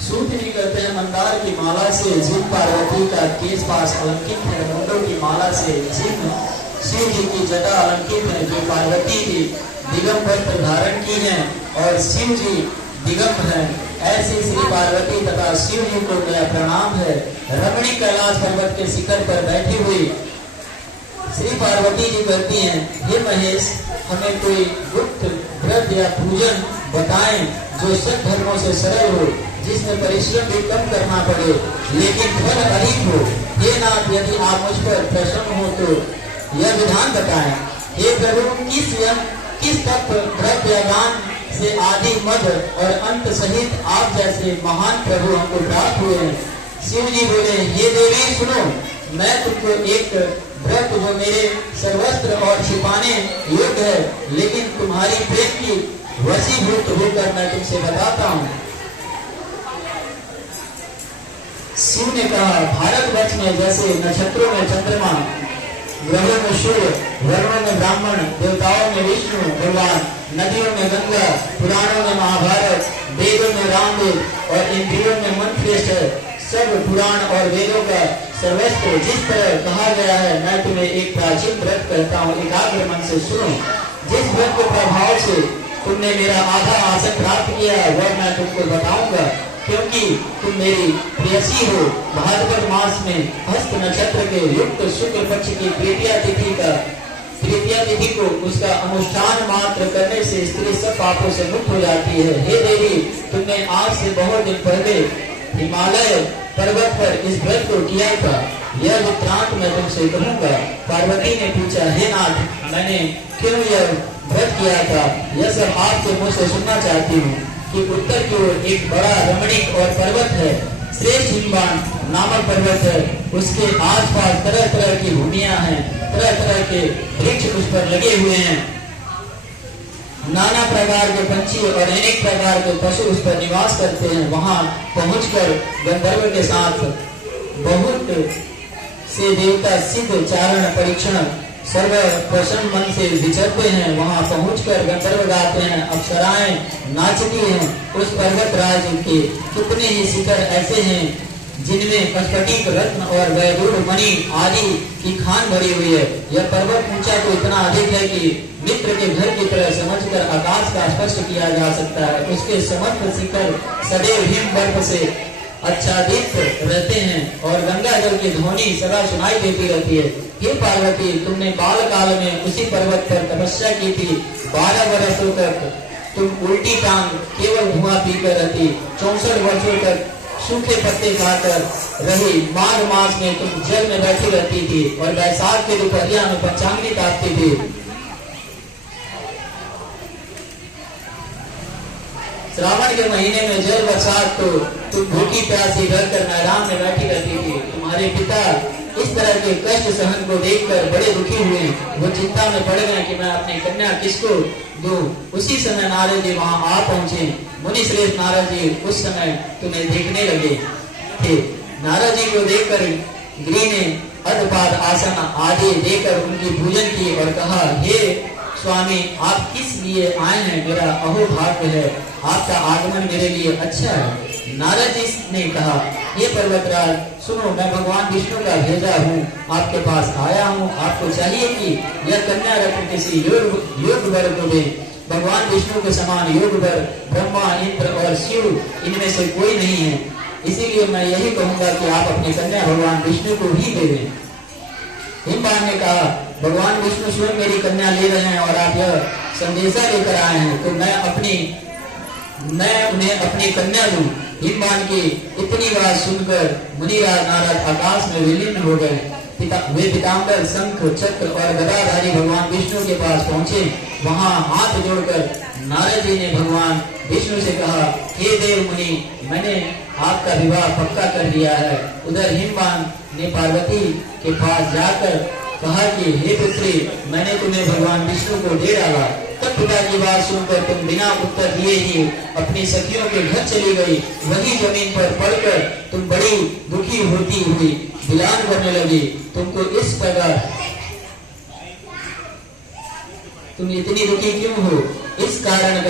सूतनी कहते हैं मंदार की माला से जिन पार्वती का केश पास अलंकित है, मुंडों की माला से जिन शिव जी की जटा अलंकित है, जो पार्वती की दिगंब वस्त्र धारण की है और शिव जी दिगंब है, ऐसे श्री पार्वती तथा शिव जी को मेरा प्रणाम है। रमणी कैलाश पर्वत के शिखर पर बैठी हुई श्री पार्वती जी कहती हैं, हे महेश, हमें कोई गुप्त व्रत या पूजन बताएं जो सब धर्मों से सरल हो, जिसमें परिश्रम भी कम करना पड़े लेकिन फल अधिक हो। हे नाथ, यदि आप मुझ पर प्रसन्न हो तो यह विधान बताएं। हे प्रभु, किस तत्व व्रत या दान से आदि मध्य और अंत सहित आप जैसे महान प्रभु हमको प्राप्त हुए हैं। शिव जी बोले, हे देवी सुनो, मैं तुमको एक व्रत जो मेरे सर्वस्त्र और छिपाने योग्य है लेकिन तुम्हारी प्रेम की वशीभूत होकर मैं तुमसे बताता हूँ। शिव ने कहा, भारतवर्ष में जैसे नक्षत्रों में चंद्रमा, ग्रहों में सूर्य, वर्णों में ब्राह्मण, देवताओं में विष्णु भगवान, नदियों में गंगा, पुराणों में महाभारत, वेदों में रामवेद और इंद्रियों में मंत्र है, सब पुराण और वेदों का सर्वस्व जिस तरह कहा गया है, मैं तुम्हें एक प्राचीन व्रत कहता हूँ, एकाग्र मन से सुनो। जिस व्रत के प्रभाव से तुमने मेरा आधा आसन प्राप्त किया है वह मैं तुमको बताऊंगा, क्योंकि तुम मेरी प्रेयसी हो। भाद्रपद मास में हस्त नक्षत्र के युक्त शुक्ल पक्ष की तृतीया तिथि को उसका अनुष्ठान मात्र करने से स्त्री सब पापों से मुक्त हो जाती है। हे देवी, तुमने आज से बहुत दिन पहले हिमालय पर्वत पर इस व्रत को किया था, यह वृत्तांत मैं तुमसे कहूँगा। पार्वती ने पूछा, हे नाथ, मैंने क्यों यह व्रत किया था, यह सब आपके मुँह से सुनना चाहती हूँ। कि उत्तर की ओर एक बड़ा रमणीक और पर्वत है, श्रेष्ठ हिमवान नामक पर्वत है। उसके आसपास तरह तरह की भूमियां हैं, तरह तरह के वृक्ष उस पर लगे हुए हैं, नाना प्रकार के पंछी और अनेक प्रकार के पशु उस पर निवास करते हैं। वहां पहुंचकर गंधर्व के साथ बहुत से देवता सिद्ध चारण परीक्षण सर्व प्रसन्न मन से विचरते हैं। वहां पहुंचकर गंधर्व गाते हैं, अप्सराएं नाचती हैं। उस पर्वत राज के कितने ही शिखर ऐसे हैं जिनमें स्फटिक रत्न और वैदूर मणि आदि की खान भरी हुई है। यह पर्वत ऊंचा तो इतना अधिक है कि मित्र के घर की तरह समझकर आकाश का स्पर्श किया जा सकता है। उसके समस्त शिखर सदैव हिम बर्फ से आच्छादित रहते हैं और गंगा जल की ध्वनि सदा सुनाई देती रहती है। हे पार्वती, तुमने बाल काल में उसी पर्वत पर तपस्या की थी। 12 वर्षों तक तुम उल्टी टांग केवल धुआं पीकर रहती। 64 वर्षों तक सूखे पत्ते खाकर रही। माघ मास में तुम जल में बैठी रहती थी और वैशाख के दोपहरिया में पंचांगनी ताकती थी। श्रावण के महीने में जल बरसात तो तुम भूखी प्यासी रहकर मैदान में बैठी रहती थी। तुम्हारे पिता इस तरह के कष्ट सहन को देखकर बड़े दुखी हुए। वो चिंता में पड़ गए कि मैं अपनी कन्या किसको दूं। उसी समय नारद जी वहां आ पहुंचे। मुनि श्रेष्ठ नारद जी उस समय तुम्हें देखने लगे थे। नारद जी को देखकर गिरी ने अधपाद आसन आदि देकर उनकी पूजन की और कहा, हे स्वामी, आप किस लिए आए हैं? मेरा अहो भाग्य है, आपका आगमन मेरे लिए अच्छा है। नारद जी ने कहा, हे पर्वतराज सुनो, मैं भगवान विष्णु का भेजा हूँ, आपके पास आया हूँ। आपको चाहिए कि यह कन्या रत्न किसी योग वर को दे। भगवान विष्णु के समान योग वर ब्रह्मा, इंद्र और शिव इनमें से कोई नहीं है। इसीलिए मैं यही कहूंगा कि आप अपनी कन्या भगवान विष्णु को ही दे दें। हिमवान ने कहा, भगवान विष्णु स्वयं मेरी कन्या ले रहे हैं और आप यह संदेशा लेकर आए हैं, तो मैं उन्हें अपनी कन्या दूं। हिमवान की इतनी बात सुनकर मुनिराज नारद आकाश में विलीन हो गए। वे पीताम्बर, शंख, चक्र और गदाधारी भगवान विष्णु के पास पहुंचे। वहां हाथ जोड़कर नारद जी ने भगवान विष्णु से कहा, हे देव मुनि, मैंने आपका विवाह पक्का कर दिया है। उधर हिमवान ने पार्वती के पास जाकर कहा कि हे पुत्री, मैंने तुम्हें भगवान विष्णु को दे डाला। तब पिता की बात सुनकर तुम बिना उत्तर दिए ही अपनी सखियों के घर चली गई। वही जमीन पर पड़कर तुम बड़ी दुखी होती हुई विलाप करने लगी। तुमको इस प्रकार तुम इतनी दुखी क्यों हो? इस कारण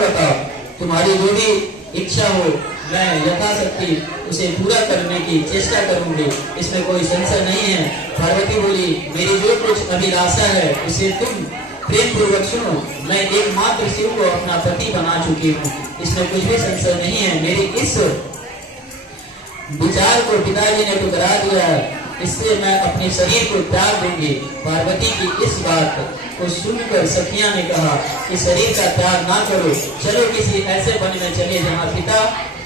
बताओ। तुम्हारी जो भी इच्छा हो मैं यथाशक्ति उसे पूरा करने की चेष्टा करूंगी, इसमें कोई संशय नहीं है। पार्वती बोली, मेरी जो कुछ अभिलाषा है उसे तुम प्रेम पूर्वक सुनो। मैं एकमात्र शिव को अपना पति बना चुकी हूँ, इसमें कुछ भी संशय नहीं है। मेरी इस विचार को पिताजी ने ठुकरा दिया, इससे मैं अपने शरीर को त्याग दूंगी। पार्वती की इस बात को सुनकर सखियां ने कहा कि शरीर का त्याग ना करो, चलो किसी ऐसे वन में चले जहाँ पिता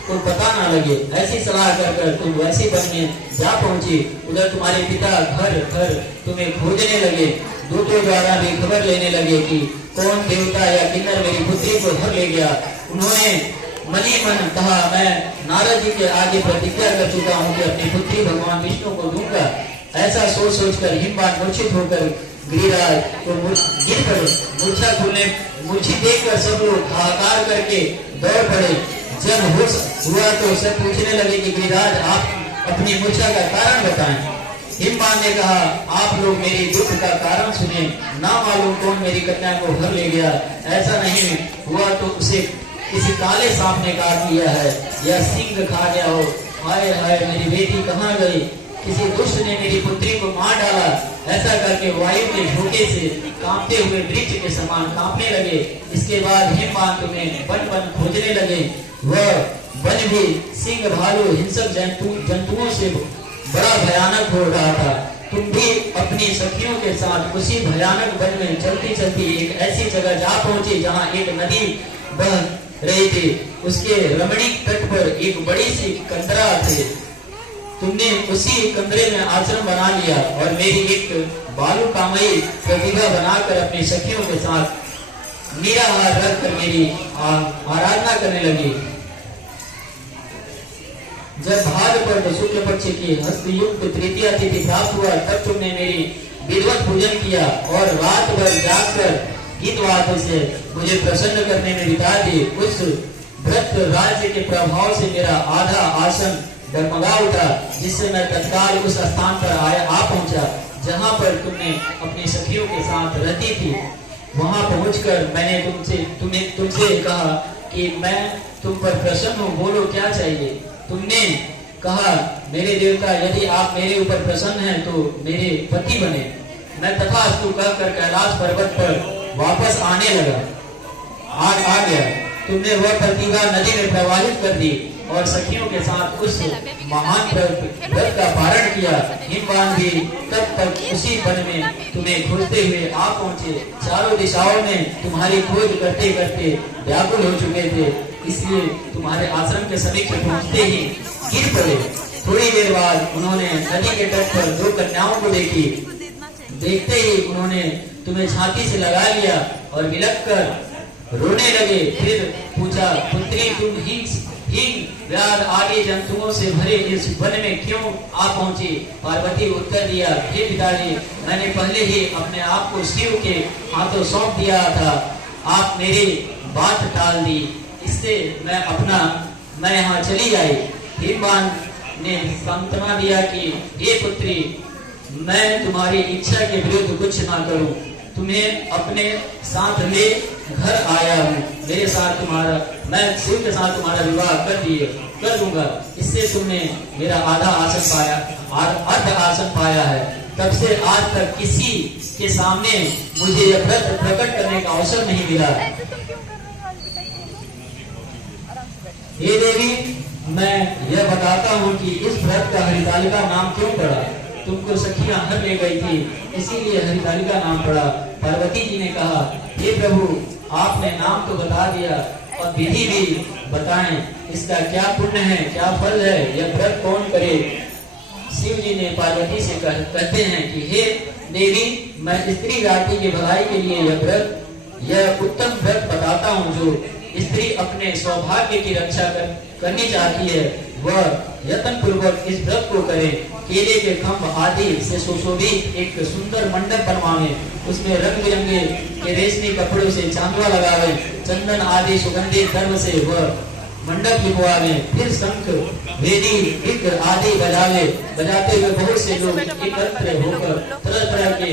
को पता ना लगे। ऐसी सलाह कर तुम वैसी वन में जा पहुंची। उधर तुम्हारे पिता घर घर तुम्हें खोजने लगे, दूतों द्वारा भी खबर लेने लगे कि कौन देवता या किन्नर मेरी पुत्री को हर ले गया। उन्होंने मनी मन कहा, मैं नारद जी के आगे प्रतिज्ञा कर चुका हूँ कि अपनी पुत्री भगवान विष्णु को दूंगा। ऐसा सोच सोचकर हिमवान मूर्छित होकर गिरिराज को गिर पड़े। मूर्छा खुलने मूर्छित देखकर सब लोग हाहाकार करके दौड़ पड़े। जब होश हुआ तो सब पूछने लगे कि गिरिराज आप अपनी मूर्छा का कारण बताएं। हिमवान ने कहा, आप लोग मेरी दुख का कारण सुने, ना मालूम कौन मेरी कन्या को हर ले गया। ऐसा नहीं हुआ तो उसे किसी काले सांप ने काट लिया है या सिंह खा गया हो। हाय हाय मेरी बेटी कहाँ गई, किसी दुष्ट ने मेरी पुत्री को मार डाला। ऐसा करके वायु के झोंके से कांपते हुए वृक्ष के समान कांपने लगे। इसके बाद हिमवान तुम्हें वन वन खोजने लगे। वह वन भी सिंह भालू हिंसक जंतुओं से बड़ा भयानक हो रहा था। तुम भी अपनी सखियों के साथ उसी भयानक वन में चलती चलती एक ऐसी जगह जा पहुंची जहाँ एक नदी बह रही थी। उसके रमणीक तट पर एक बड़ी सी कंदरा थे। तुमने उसी कंदरे में आश्रम बना लिया और मेरी एक बालू कामयी प्रतिभा बनाकर अपनी सखियों के साथ निराहार रखकर मेरी आराधना करने लगी। जब भाद्रपद शुक्ल पक्ष की हस्तयुक्त तृतीया तिथि प्राप्त हुआ, तब तुमने मेरी विधिवत पूजन किया और रात भर जागकर गीत वाद्य से मुझे प्रसन्न करने में बिता दी। उस व्रत राज्य के प्रभाव से मेरा आधा आसन डगमगा उठा, जिससे मैं तत्काल उस स्थान पर आ पहुंचा जहां पर तुमने अपनी सखियों के साथ रहती थी। वहां पहुंचकर मैंने तुमसे कहा कि मैं तुम पर प्रसन्न हूँ, बोलो क्या चाहिए। तुमने कहा, मेरे देवता यदि आप मेरे ऊपर प्रसन्न हैं तो मेरे पति बने। मैं तथास्तु कहकर कैलाश पर्वत पर वापस आने लगा। आ गया। तुमने वह प्रतिभा नदी में प्रवाहित कर दी और सखियों के साथ उस महान व्रत का पारण किया। हिमवान भी तब तक उसी वन में तुम्हें खोजते हुए आ पहुंचे। चारों दिशाओं में तुम्हारी खोज करते करते व्याकुल हो चुके थे, इसलिए तुम्हारे आश्रम के समीप पहुंचते ही गिर पड़े। थोड़ी देर बाद उन्होंने नदी के तट पर दो कन्याओं को देखी। देखते ही उन्होंने तुम्हें छाती से लगा लिया और बिलख कर रोने लगे। फिर पूछा, पुत्री तुम हिंग व्याध आदि जंतुओं से भरे इस वन में क्यों आ पहुंची। पार्वती उत्तर दिया, हे पिताजी, मैंने पहले ही अपने आप को शिव के हाथों सौंप दिया था। आप मेरी बात टाल दी, इससे मैं यहाँ चली आई। हिमवान ने सांत्वना दिया कि हे पुत्री, मैं तुम्हारी इच्छा के विरुद्ध कुछ ना करूं। तुम्हें अपने साथ ले घर आया हूँ। मेरे साथ मैं शिव के साथ तुम्हारा विवाह कर दूंगा। इससे तुमने मेरा आधा आसन पाया, अर्ध आसन पाया है। तब से आज तक किसी के सामने मुझे यह व्रत प्रकट करने का अवसर नहीं मिला। हे देवी, मैं यह बताता हूँ कि इस व्रत का हरितालिका नाम क्यों पड़ा। तुमको सखियां हर ले गई थी, इसीलिए हरितालिका नाम पड़ा। पार्वती जी ने कहा, हे प्रभु, आपने नाम तो बता दिया और विधि भी बताएं, इसका क्या पुण्य है, क्या फल है, यह व्रत कौन करे। शिव जी ने पार्वती से कहते हैं कि हे देवी, मैं स्त्री जाति की भलाई के लिए यह उत्तम व्रत बताता हूँ। जो स्त्री अपने सौभाग्य की रक्षा करनी चाहती है, वह यत्न पूर्वक इस व्रत को करे। केले के खम्भ आदि से सुशोभित एक सुंदर मंडप बनवावे, उसमें रंग बिरंगे के रेशमी कपड़ों से चांदवा लगावे, चंदन आदि सुगंधित द्रव्य से वह मंडप लिखवावे। फिर शंख, वेदी, विक्र आदि बजाते हुए बहुत से लोग एकत्र होकर तरह तरह के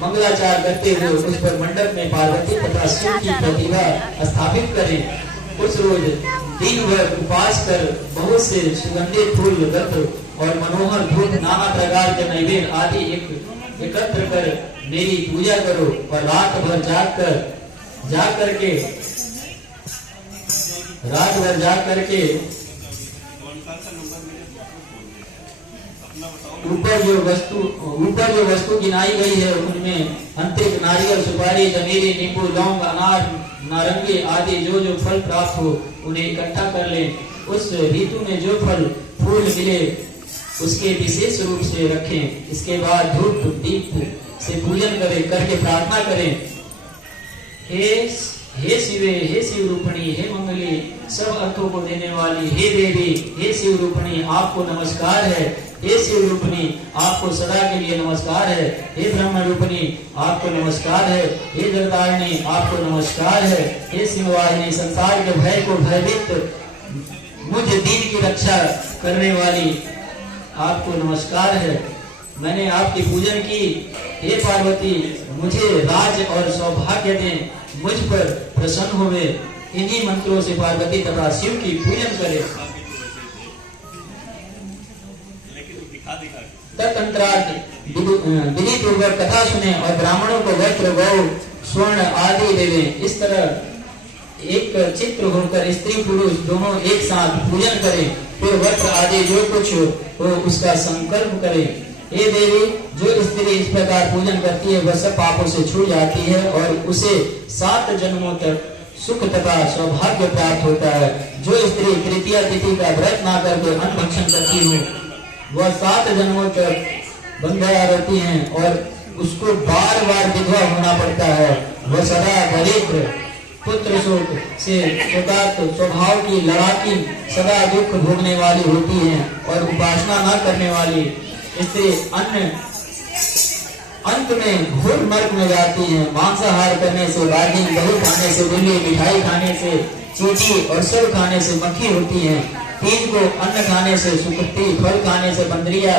मंगलाचार करते हुए उस पर मंडप में पार्वती तथा शिव की प्रतिभा स्थापित करें। उस रोज दिन भर उपवास कर बहुत से सुगंधित फूल दत्त और मनोहर धूप नाना प्रकार के नैवेद्य आदि एकत्र कर मेरी पूजा करो और रात भर जाग करके ऊपर जो वस्तु गिनाई गई है उनमें अंतरिक नारियल, सुपारी, जमीरी, नींबू, लौंग, अनार, नारंगी आदि जो जो फल प्राप्त हो उन्हें इकट्ठा कर लें। उस ऋतु में जो फल फूल मिले उसके विशेष रूप से रखें। इसके बाद धूप दीप से पूजन करके प्रार्थना करें। हे शिवे, हे शिव रूपणी, हे मंगली, सब अर्थों को देने वाली, हे देवी, हे शिव रूपणी, आपको नमस्कार है। हे शिव रूपणी, आपको सदा के लिए नमस्कार है। हे ब्रह्म रूपणी, आपको नमस्कार है। हे जगदारिणी, आपको नमस्कार है। हे सिंहवाहिनी, संसार के भय को भयभीत मुझ दीन की रक्षा करने वाली, आपको नमस्कार है। मैंने आपकी पूजन की। हे पार्वती, मुझे राज और सौभाग्य दें, मुझ पर प्रसन्न होवे। इन्हीं मंत्रों से पार्वती तथा शिव की पूजन करें। तदंतरात विधि पूर्वक कथा सुने और ब्राह्मणों को वस्त्र, गौ, स्वर्ण आदि देवे। इस तरह एक चित्र होकर स्त्री पुरुष दोनों एक साथ पूजन करें। फिर वस्त्र आदि जो कुछ हो उसका संकल्प करें। हे देवी, जो स्त्री इस प्रकार पूजन करती है वह सब पापों से छूट जाती है और उसे 7 जन्मों तक सुख तथा सौभाग्य प्राप्त होता है। जो स्त्री तृतीया तिथि का व्रत ना करके अन्न भक्षण करती हो वह 7 जन्मों तक बंध्या रहती हैं और उसको बार बार विधवा होना पड़ता है। वह सदा दरिद्र, पुत्र शोक से स्वभाव की लड़ाकी, सदा दुख भोगने वाली होती है और उपासना न करने वाली स्त्री अंत में घोर नरक में जाती है। मांसाहार करने से बागी, दही खाने से बिल्ली, मिठाई खाने से चींटी और सब खाने से मक्खी होती है। 3 को अन्न खाने से सुकृति, फल खाने से बंदरिया,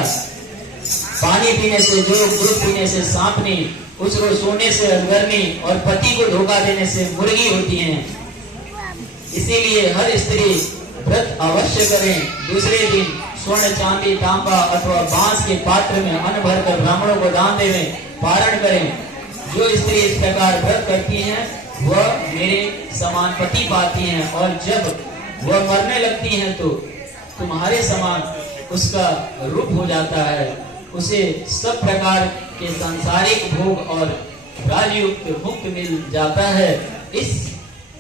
पानी पीने से जोग, दूध पीने से सांपनी, उसको सोने से अजगरनी और पति को धोखा देने से मुर्गी होती हैं। इसीलिए हर स्त्री व्रत अवश्य करें। दूसरे दिन स्वर्ण, चांदी, तांबा अथवा बांस के पात्र में अन्न भरकर ब्राह्मणों को दान देवें, पारण करें। जो स्त्री इस प्रकार व्रत करती हैं वह मेरे समान पति पाती हैं और जब वह मरने लगती हैं तो तुम्हारे समान उसका रूप हो जाता है। उसे सब प्रकार के सांसारिक भोग और राजयुक्त मुक्त मिल जाता है। इस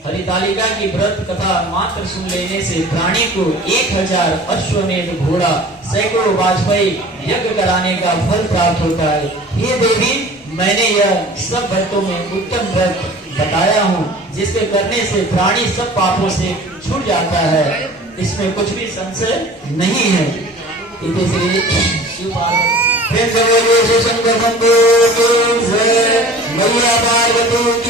हरितालिका की व्रत कथा मात्र सुन लेने से प्राणी को 1000 अश्वमेध घोड़ा, सैकड़ों वाजपेयी यज्ञ कराने का फल प्राप्त होता है। हे देवी, मैंने यह सब व्रतों में उत्तम व्रत बताया हूँ जिसके करने से प्राणी सब पापों से छूट जाता है। इसमें कुछ भी संशय नहीं है। श्री शिव पार्वती मैया पार्वती